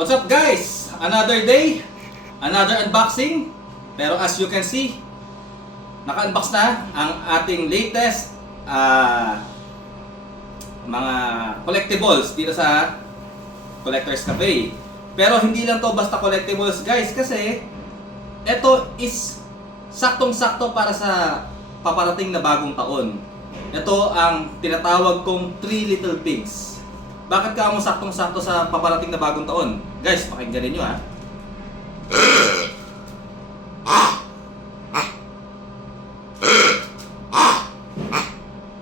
What's up guys? Another day, another unboxing. Pero as you can see, naka-unbox na ang ating latest mga collectibles dito sa Collector's Cafe. Pero hindi lang to basta collectibles guys, kasi ito is saktong-sakto para sa paparating na bagong taon. Ito ang tinatawag kong 3 Little Pigs. Bakit ka mo saktong-sakto sa paparating na bagong taon? Guys, pakinggan ninyo ha.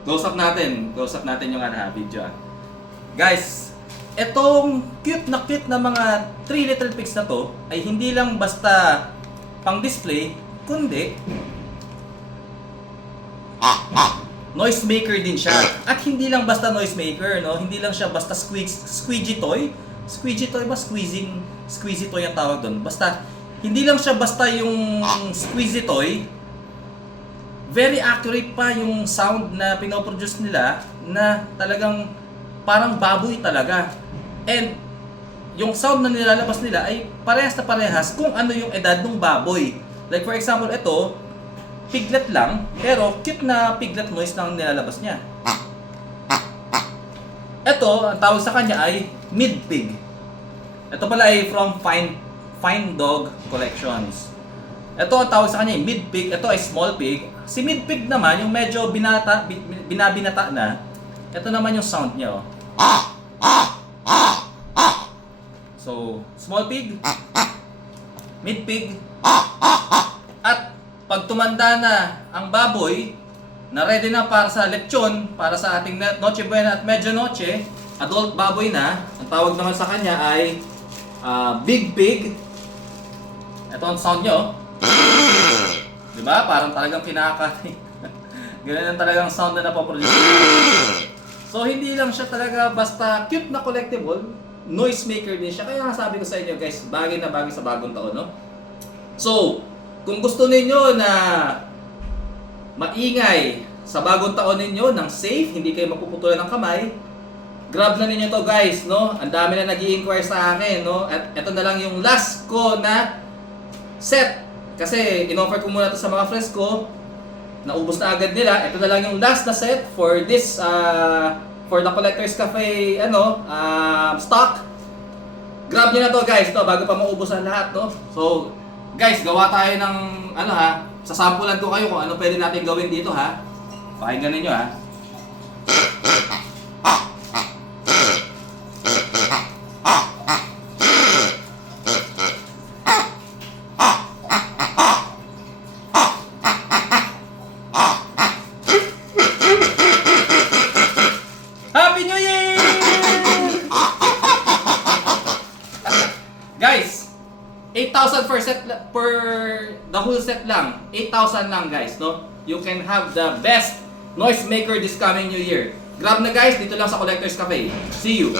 Close up natin yung video ha. Guys, etong cute na mga 3 Little Pigs na to ay hindi lang basta pang display, kundi noise maker din siya. At hindi lang basta noise maker, no? Hindi lang siya basta squeegee toy. Squeegee toy ba? Squeezy toy ang tawag doon. Basta, hindi lang siya basta yung squeezy toy. Very accurate pa yung sound na pinoproduce nila na talagang parang baboy talaga. And yung sound na nilalabas nila ay parehas na parehas kung ano yung edad ng baboy. Like for example, ito, piglet lang, pero cute na piglet noise lang nilalabas niya. Ito, ang tawag sa kanya ay mid-pig. Ito pala ay from Fine Dog Collections. Ito ang tawag sa kanya ay mid-pig, ito ay small pig. Si mid-pig naman, yung medyo binabinata na, ito naman yung sound niya. So, small pig, mid-pig, at pag tumanda na ang baboy, na ready na para sa lechon, para sa ating Noche Buena at Medianoche, adult baboy na, ang tawag naman sa kanya ay Big Pig. Ito ang sound nyo. Diba? Parang talagang kinakain. Ganun ang talagang sound na napaproduce. So hindi lang siya talaga basta cute na collectible, noise maker din siya. Kaya sabi ko sa inyo guys, bagay na bagay sa bagong taon, no? So, kung gusto ninyo na maingay sa bagong taon ninyo, ng safe, hindi kayo mapuputulan ng kamay, grab na ninyo to guys, no? Ang dami na nag-i-inquire sa akin, no? At ito na lang yung last ko na set. Kasi in-offer ko muna to sa mga friends ko, naubos na agad nila. Ito na lang yung last na set for this, for the Collector's Cafe, stock. Grab nyo na to guys, no? Bago pa maubos ang lahat, no? So, guys, gawa tayo ng sasampulan ko kayo kung ano pwede natin gawin dito ha. Pakinggan ninyo ha. Happy New Year! Guys, 8,000 per the whole set lang. 8,000 lang guys, no? You can have the best noise maker this coming new year. Grab na guys, dito lang sa Collector's Cafe. See you!